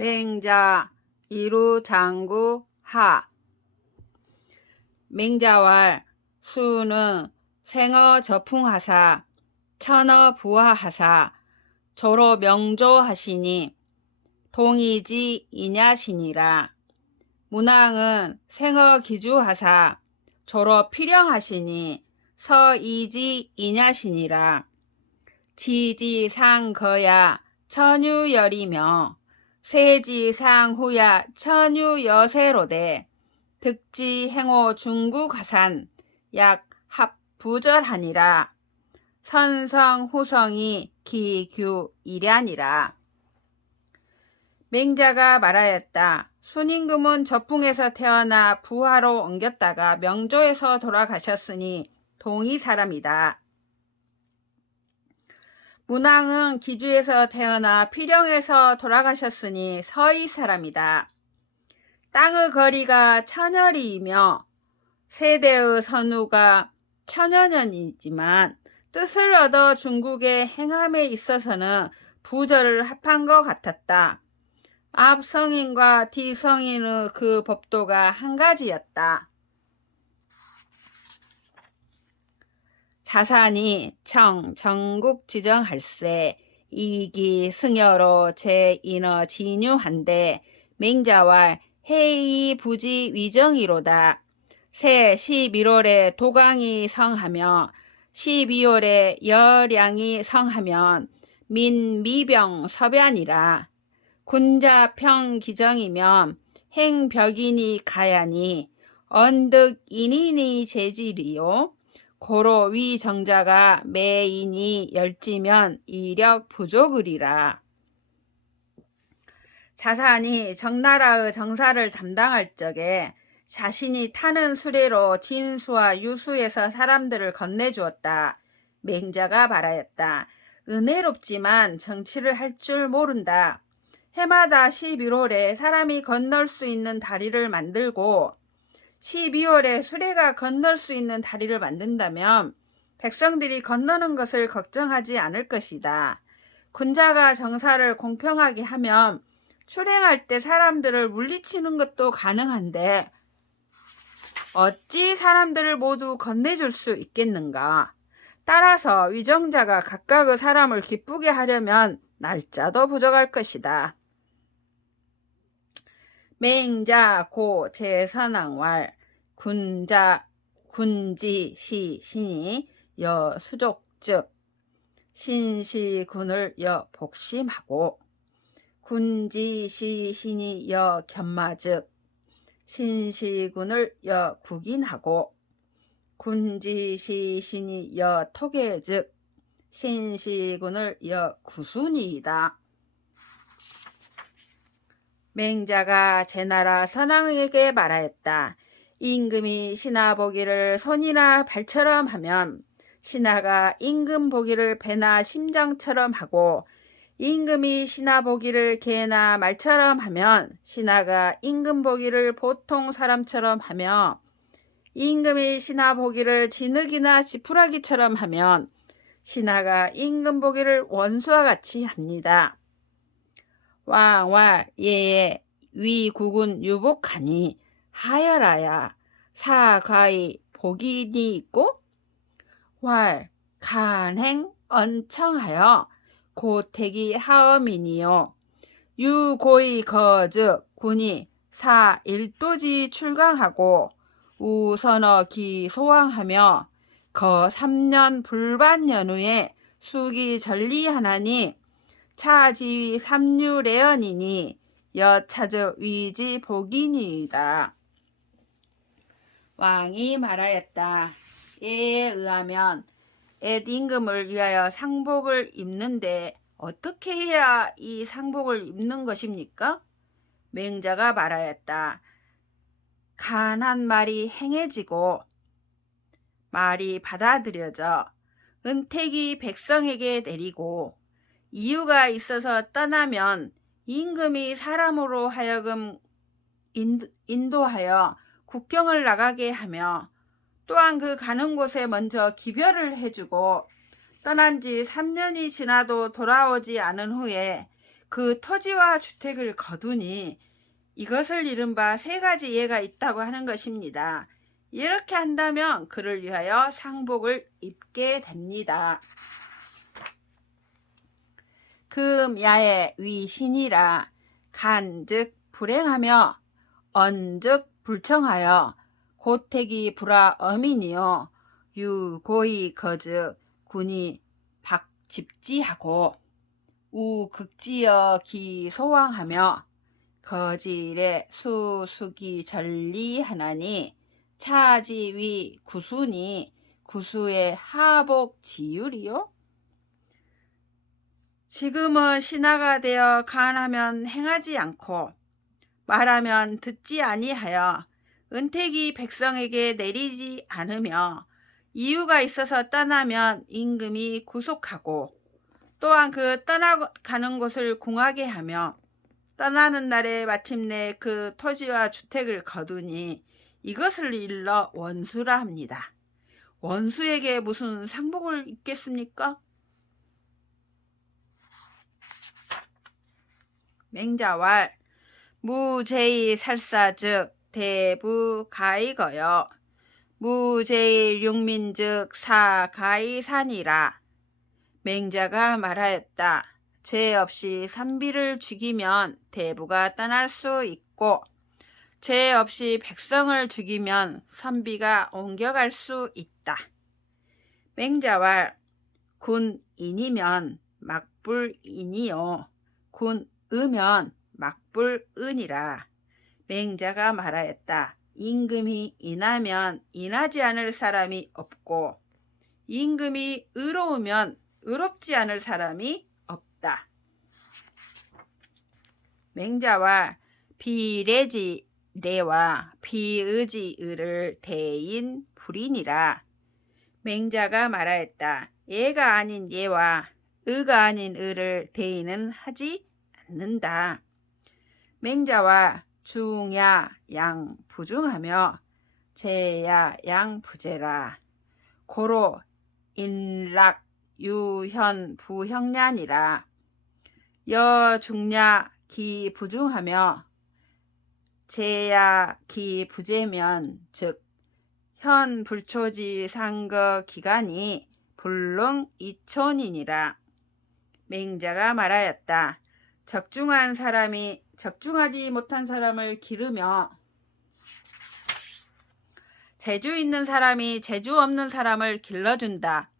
맹자 이루장구 하 맹자왈 수는 생어 저풍하사 천어 부하하사 조로 명조하시니 동이지 이냐시니라. 문왕은 생어 기주하사 조로 필령하시니 서이지 이냐시니라. 지지상거야 천유열이며 세지상후야 천유여세로되 득지행호 중구가산 약 합부절하니라. 선성후성이 기규일야니라. 맹자가 말하였다. 순임금은 저풍에서 태어나 부하로 옮겼다가 명조에서 돌아가셨으니 동이 사람이다. 문왕은 기주에서 태어나 필령에서 돌아가셨으니 서이 사람이다. 땅의 거리가 천여리이며 세대의 선우가 천여년이지만 뜻을 얻어 중국의 행함에 있어서는 부절을 합한 것 같았다. 앞 성인과 뒤 성인의 그 법도가 한 가지였다. 자산이 전국 지정할세 이기 승여로 제인어 진유한데 맹자왈 해이 부지 위정이로다. 새 11월에 도강이 성하며 12월에 여량이 성하면 민미병 섭야니라. 군자평 기정이면 행벽인이 가야니 언득인인이 재질이요 고로 위정자가 매인이 열지면 이력 부족으리라. 자산이 정나라의 정사를 담당할 적에 자신이 타는 수레로 진수와 유수에서 사람들을 건네주었다. 맹자가 말하였다. 은혜롭지만 정치를 할 줄 모른다. 해마다 11월에 사람이 건널 수 있는 다리를 만들고 12월에 수레가 건널 수 있는 다리를 만든다면 백성들이 건너는 것을 걱정하지 않을 것이다. 군자가 정사를 공평하게 하면 출행할 때 사람들을 물리치는 것도 가능한데 어찌 사람들을 모두 건네줄 수 있겠는가? 따라서 위정자가 각각의 사람을 기쁘게 하려면 날짜도 부족할 것이다. 맹자 고 제선왕왈 군지 신이 여 수족즉 신시군을 여 복심하고 군지 신이 여 견마즉 신시군을 여 국인하고 군지 신이 여 토계즉 신시군을 여 구순이이다. 맹자가 제나라 선왕에게 말하였다. 임금이 신하 보기를 손이나 발처럼 하면 신하가 임금 보기를 배나 심장처럼 하고 임금이 신하 보기를 개나 말처럼 하면 신하가 임금 보기를 보통 사람처럼 하며 임금이 신하 보기를 진흙이나 지푸라기처럼 하면 신하가 임금 보기를 원수와 같이 합니다. 왕와 예의 위국은 유복하니 하여라야 사과의 복인이 있고 활 간행 언청하여 고택이 하엄이니요 유고의 거즉 군이 사 일도지 출강하고 우선어 기 소왕하며 거 3년 불반 연후에 수기 전리하나니 차지위 삼류래연이니 여차적 위지 복인이다. 왕이 말하였다. 이에 의하면 엣 임금을 위하여 상복을 입는데 어떻게 해야 이 상복을 입는 것입니까? 맹자가 말하였다. 간한 말이 행해지고 말이 받아들여져 은택이 백성에게 내리고 이유가 있어서 떠나면 임금이 사람으로 하여금 인도하여 국경을 나가게 하며 또한 그 가는 곳에 먼저 기별을 해주고 떠난 지 3년이 지나도 돌아오지 않은 후에 그 토지와 주택을 거두니 이것을 이른바 세 가지 예가 있다고 하는 것입니다. 이렇게 한다면 그를 위하여 상복을 입게 됩니다. 금 야에 위신이라 간즉 불행하며 언즉 불청하여 고택이 불화 어민이요 유고이 거즉 군이 박집지하고 우극지여 기소왕하며 거질에 수수기 전리하나니 차지위 구순이 구수의 하복 지율이요. 지금은 신하가 되어 간하면 행하지 않고 말하면 듣지 아니하여 은택이 백성에게 내리지 않으며 이유가 있어서 떠나면 임금이 구속하고 또한 그 떠나가는 곳을 궁하게 하며 떠나는 날에 마침내 그 토지와 주택을 거두니 이것을 일러 원수라 합니다. 원수에게 무슨 상복을 입겠습니까? 맹자왈 무제의 살사즉 대부 가이거여 무제의 육민즉 사가이산이라. 맹자가 말하였다. 죄 없이 선비를 죽이면 대부가 떠날 수 있고 죄 없이 백성을 죽이면 선비가 옮겨갈 수 있다. 맹자왈 군인이면 막불인이요 군의면 막불은이라. 맹자가 말하였다. 임금이 인하면 인하지 않을 사람이 없고 임금이 의로우면 의롭지 않을 사람이 없다. 맹자와 비례지 레와 비의지 의를 대인 불인이라. 맹자가 말하였다. 예가 아닌 예와 의가 아닌 의를 대인은 하지 않는다. 맹자와 중야 양 부중하며 제야 양 부재라. 고로 인락 유현 부형량이라. 여 중야 기 부중하며 제야 기 부재면 즉 현 불초지 상거 기간이 불능 이촌이니라. 맹자가 말하였다. 적중한 사람이 적중하지 못한 사람을 기르며 재주 있는 사람이 재주 없는 사람을 길러준다.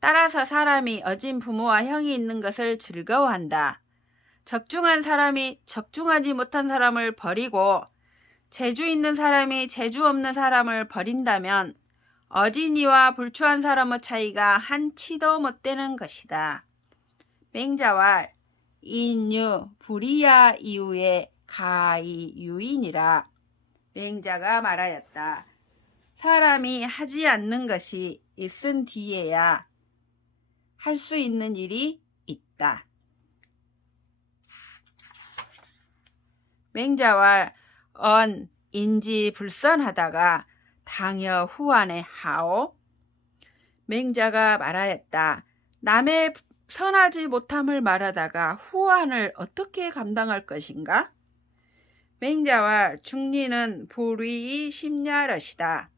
따라서 사람이 어진 부모와 형이 있는 것을 즐거워한다. 적중한 사람이 적중하지 못한 사람을 버리고 재주 있는 사람이 재주 없는 사람을 버린다면 어진이와 불추한 사람의 차이가 한치도 못 되는 것이다. 맹자와 인유 불이야 이후에 가이 유인이라. 맹자가 말하였다. 사람이 하지 않는 것이 있은 뒤에야 할 수 있는 일이 있다. 맹자와 인지 불선하다가 당여 후안에 하오. 맹자가 말하였다. 남의 선하지 못함을 말하다가 후안을 어떻게 감당할 것인가? 맹자와 중리는 불의이 심야릇이다.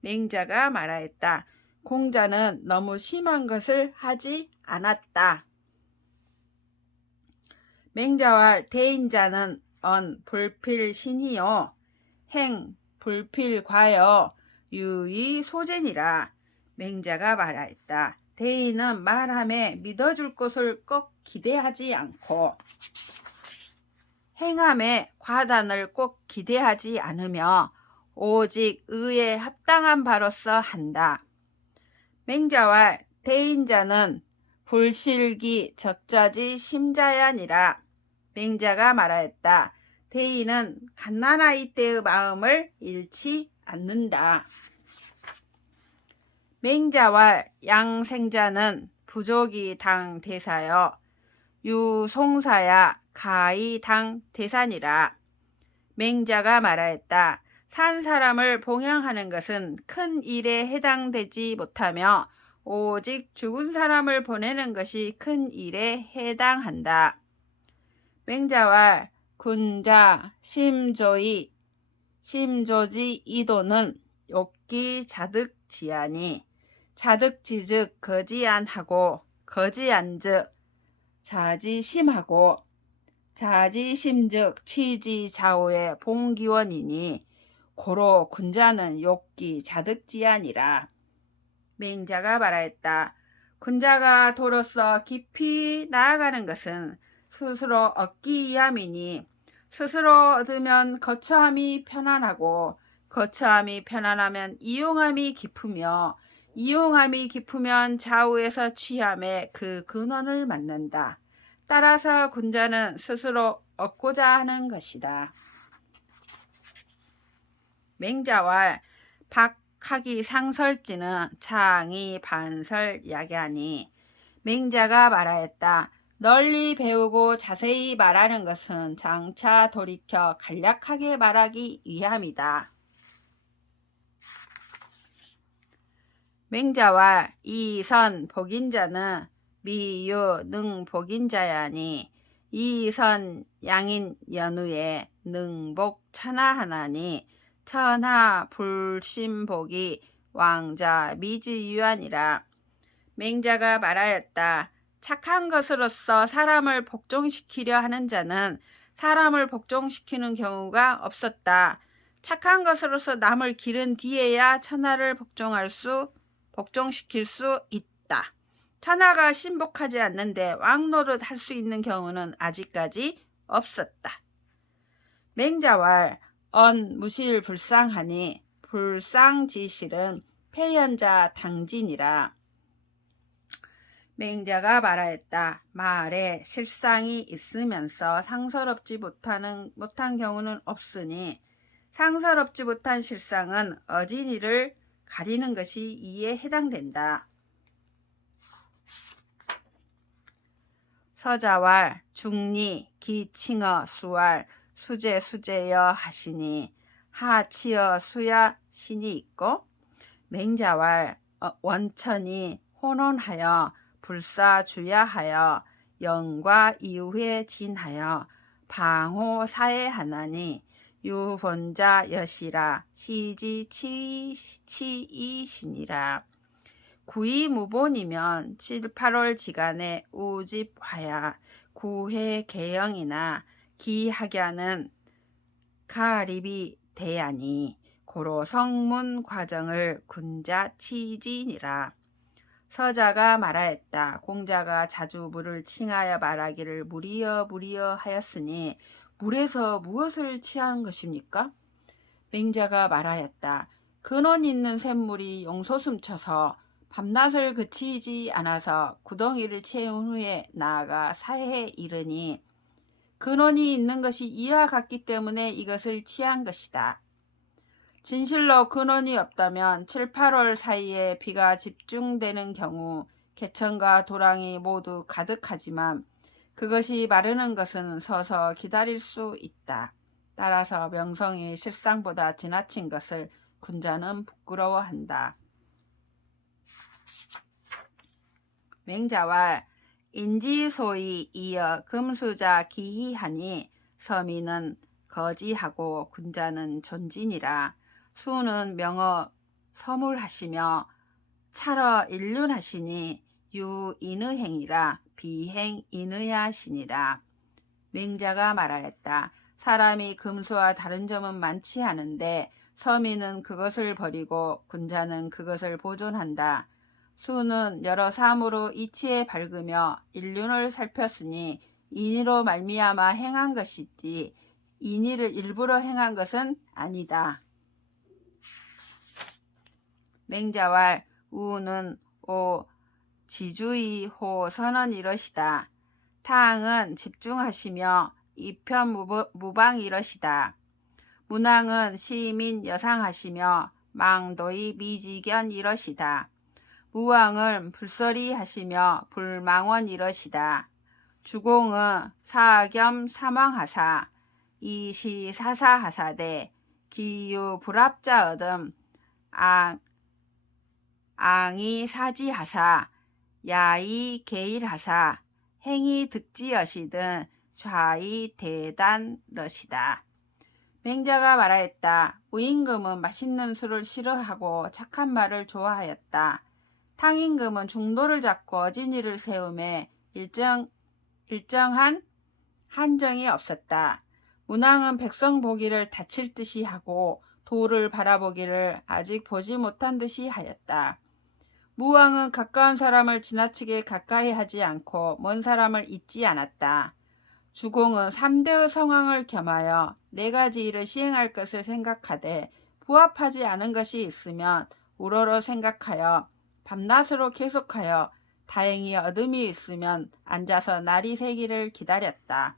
맹자가 말하였다. 공자는 너무 심한 것을 하지 않았다. 맹자와 대인자는 불필신이요 행 불필과여 유의 소재니라. 맹자가 말하였다. 대인은 말함에 믿어줄 것을 꼭 기대하지 않고 행함에 과단을 꼭 기대하지 않으며 오직 의에 합당한 바로서 한다. 맹자와 대인자는 불실기 적자지 심자야니라. 맹자가 말하였다. 대인은 갓난아이 때의 마음을 잃지 않는다. 맹자와 양생자는 부족이 당 대사여 유송사야 가히 당 대산이라. 맹자가 말하였다. 산 사람을 봉양하는 것은 큰 일에 해당되지 못하며 오직 죽은 사람을 보내는 것이 큰 일에 해당한다. 맹자왈 군자 심조이 심조지 이도는 욕기 자득지하니 자득지즉 거지안하고 거지안즉 자지심하고 자지심즉 취지좌우의 봉기원이니 고로 군자는 욕기 자득지하니라. 맹자가 말하였다. 군자가 도로서 깊이 나아가는 것은 스스로 얻기 위함이니 스스로 얻으면 거처함이 편안하고 거처함이 편안하면 이용함이 깊으며 이용함이 깊으면 좌우에서 취함에 그 근원을 만난다. 따라서 군자는 스스로 얻고자 하는 것이다. 맹자왈 박하기 상설지는 창이 반설 야기하니 맹자가 말하였다. 널리 배우고 자세히 말하는 것은 장차 돌이켜 간략하게 말하기 위함이다. 맹자와 이선 복인자는 미유 능 복인자야니 이선 양인 연후에 능복 천하하나니 천하 불심복이 왕자 미지유한이라. 맹자가 말하였다. 착한 것으로서 사람을 복종시키려 하는 자는 사람을 복종시키는 경우가 없었다. 착한 것으로서 남을 기른 뒤에야 천하를 복종시킬 수 있다. 천하가 신복하지 않는데 왕노릇 할 수 있는 경우는 아직까지 없었다. 맹자왈 무실 불상하니 불상지실은 폐현자 당진이라. 맹자가 말하였다. 말에 실상이 있으면서 상서롭지 못한 경우는 없으니 상서롭지 못한 실상은 어진이를 가리는 것이 이에 해당된다. 서자왈 중리 기칭어 수왈 수제여 하시니 하치어 수야 신이 있고 맹자왈 원천이 혼혼하여 불사주야하여 영과 이후에 진하여 방호사해하나니 유본자 여시라 시지 치이신이라. 구이무본이면 7, 8월 지간에 우집화야 구해 개영이나 기학야는 가립이 대하니 고로 성문 과정을 군자 치진이라. 서자가 말하였다. 공자가 자주 물을 칭하여 말하기를 무리여 하였으니 물에서 무엇을 취한 것입니까? 맹자가 말하였다. 근원 있는 샘물이 용솟음 쳐서 밤낮을 그치지 않아서 구덩이를 채운 후에 나아가 사해에 이르니 근원이 있는 것이 이와 같기 때문에 이것을 취한 것이다. 진실로 근원이 없다면 7, 8월 사이에 비가 집중되는 경우 개천과 도랑이 모두 가득하지만 그것이 마르는 것은 서서 기다릴 수 있다. 따라서 명성이 실상보다 지나친 것을 군자는 부끄러워한다. 맹자왈 인지소위 이어 금수자 기희하니 서민은 거지하고 군자는 존진이라. 수는 명어 서물하시며 차러 일륜하시니 유인의행이라 비행인의하시니라. 맹자가 말하였다. 사람이 금수와 다른 점은 많지 않은데 서민은 그것을 버리고 군자는 그것을 보존한다. 수는 여러 사물로 이치에 밝으며 인륜을 살폈으니 인의로 말미암아 행한 것이지 인의를 일부러 행한 것은 아니다. 맹자왈 우는 오 지주의 호 선언 이러시다. 타항은 집중하시며 이편무방 이러시다. 문왕은 시민 여상하시며 망도의 미지견 이러시다. 무왕은 불설이 하시며 불망원 이러시다. 주공은 사겸 사망하사 이시사사하사대 기유 불합자 얻음 앙이 사지하사 야이 개일하사 행이 득지여시든 좌이 대단러시다. 맹자가 말하였다. 우임금은 맛있는 술을 싫어하고 착한 말을 좋아하였다. 탕임금은 중도를 잡고 어진이를 세우매 일정한 한정이 없었다. 문왕은 백성 보기를 다칠 듯이 하고 도를 바라보기를 아직 보지 못한 듯이 하였다. 무왕은 가까운 사람을 지나치게 가까이 하지 않고 먼 사람을 잊지 않았다. 주공은 3대의 성황을 겸하여 4가지 일을 시행할 것을 생각하되 부합하지 않은 것이 있으면 우러러 생각하여 밤낮으로 계속하여 다행히 얻음이 있으면 앉아서 날이 새기를 기다렸다.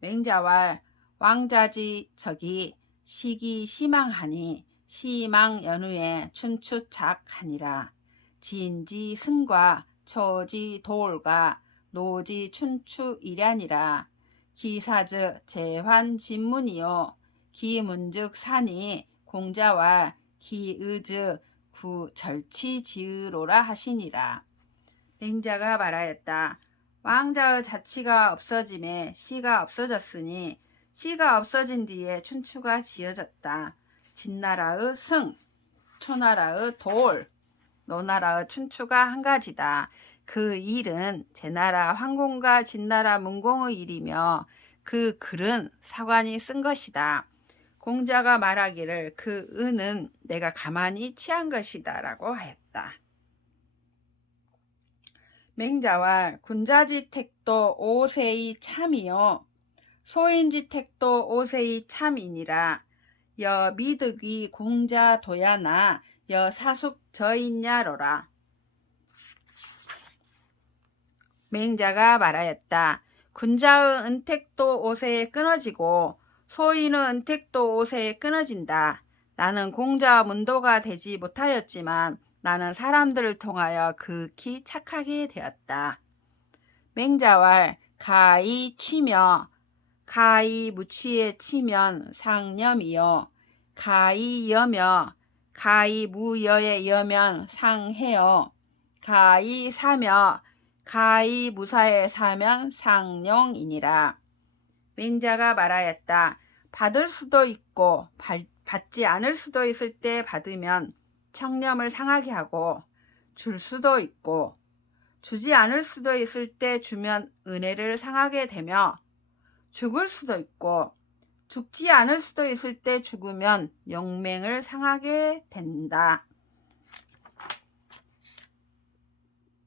맹자왈 왕자지 적이 시기 시망하니 시망 연후에 춘추착하니라. 진지 승과 초지 도올과 노지 춘추 일야니라. 기사즉 재환 진문이요 기문즉 산이 공자왈 기의즉 구 절치 지으로라 하시니라. 맹자가 말하였다. 왕자의 자치가 없어짐에 시가 없어졌으니 시가 없어진 뒤에 춘추가 지어졌다. 진나라의 승, 초나라의 도올, 노나라의 춘추가 한 가지다. 그 일은 제나라 황공과 진나라 문공의 일이며 그 글은 사관이 쓴 것이다. 공자가 말하기를 그 은은 내가 가만히 취한 것이다 라고 하였다. 맹자왈 군자지 택도 오세이 참이요 소인지 택도 오세이 참이니라. 여 미득이 공자 도야나 여 사숙 저있냐로라. 맹자가 말하였다. 군자의 은택도 오세에 끊어지고 소인의 은택도 오세에 끊어진다. 나는 공자와 문도가 되지 못하였지만 나는 사람들을 통하여 극히 착하게 되었다. 맹자왈 가히 취며 가히 무취에 치면 상념이요 가히 여며 가히 무여에 여면 상해요 가히 사며 가히 무사에 사면 상용이니라. 맹자가 말하였다. 받을 수도 있고 받지 않을 수도 있을 때 받으면 청렴을 상하게 하고 줄 수도 있고 주지 않을 수도 있을 때 주면 은혜를 상하게 되며 죽을 수도 있고 죽지 않을 수도 있을 때 죽으면 용맹을 상하게 된다.